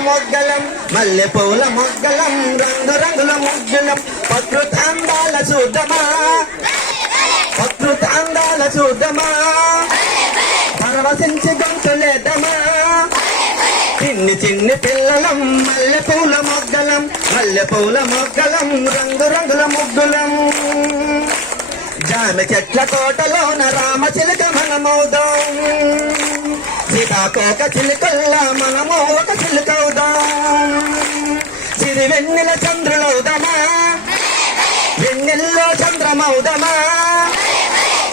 మొగ్గలం మల్లె పూల మొగ్గలం రంగు రంగుల ముగ్గులం ప్రకృతి అందాల చూద్దామా ప్రకృతి అందాల చూద్దామా పరవశించి గొంతులేద్దామా చిన్ని చిన్ని పిల్లలం మల్లె పూల మొగ్గలం మల్లె పూల మొగ్గలం రంగు రంగుల ముగ్గులం జామి చెట్ల తోటలోన రామ చిలుక మనమవుదాం సీతాకోక చిలుకల్లా మనము ఒక చిలుకవుదాం సిరి వెన్నెల చంద్రులవుదామా వెన్నెల్లో చంద్రమవుదామా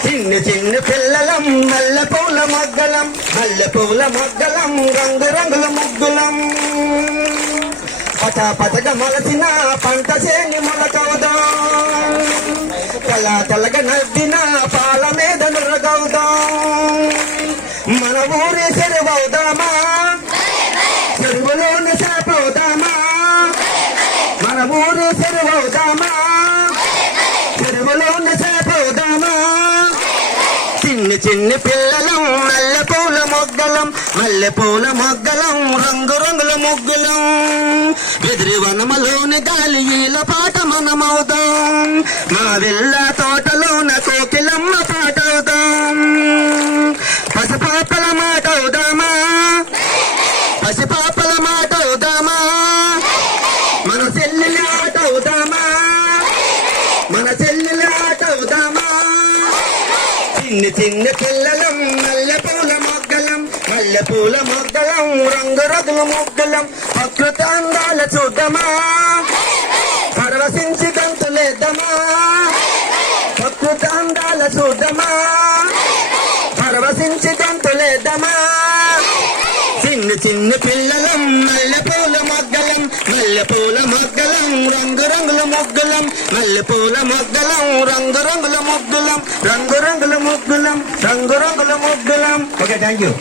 చిన్ని చిన్ని పిల్లలం మల్లె పూల మొగ్గలం మల్లె పూల మొగ్గలం రంగు రంగుల ముగ్గులం పట పటగా మలసిన పంట చేని మొలకవుదాం తల తలగా నవ్విన పాల మీద నురగవుదాం మన ఊరి చెరువవుదామా చెరువులోని చేపవుదామా మన ఊరి చెరువవుదామా చెరువులోని చేపవుదామా చిన్ని చిన్ని పిల్లలం మల్లె పూల మొగ్గలం మల్లె పూల మొగ్గలం రంగు రంగుల ముగ్గులం బెదిరి వనమలోని గాలి ఈల పాట మనమవుదాం మా వెళ్ళ తోటలోన కోకిలమ్మ పాటవుదాం పసిపాపల మాట అవుదామా పసిపాపల మాట అవుదామా మన చెల్లెలి ఆట అవుదామా మన చెల్లెలి ఆట అవుదామా చిన్ని చిన్ని పిల్లలం మల్లె పూల మొగ్గలం మల్లె పూల మొగ్గలం రంగు రంగుల ముగ్గులం ప్రకృతి అందాల చూద్దామా పరవశించి గంతులేద్దామా ప్రకృతి అందాల చూద్దామా పరవశించి గంతులేద్దామా చిన్ని చిన్ని పిల్లలం మల్లె పూల మొగ్గలం మల్లె పూల మొగ్గలం రంగు రంగుల ముగ్గులం మల్లె పూల మొగ్గలం రంగు రంగుల ముగ్గులం రంగు రంగుల ముగ్గులం రంగు రంగుల ముగ్గులం ఓకే థ్యాంక్ యూ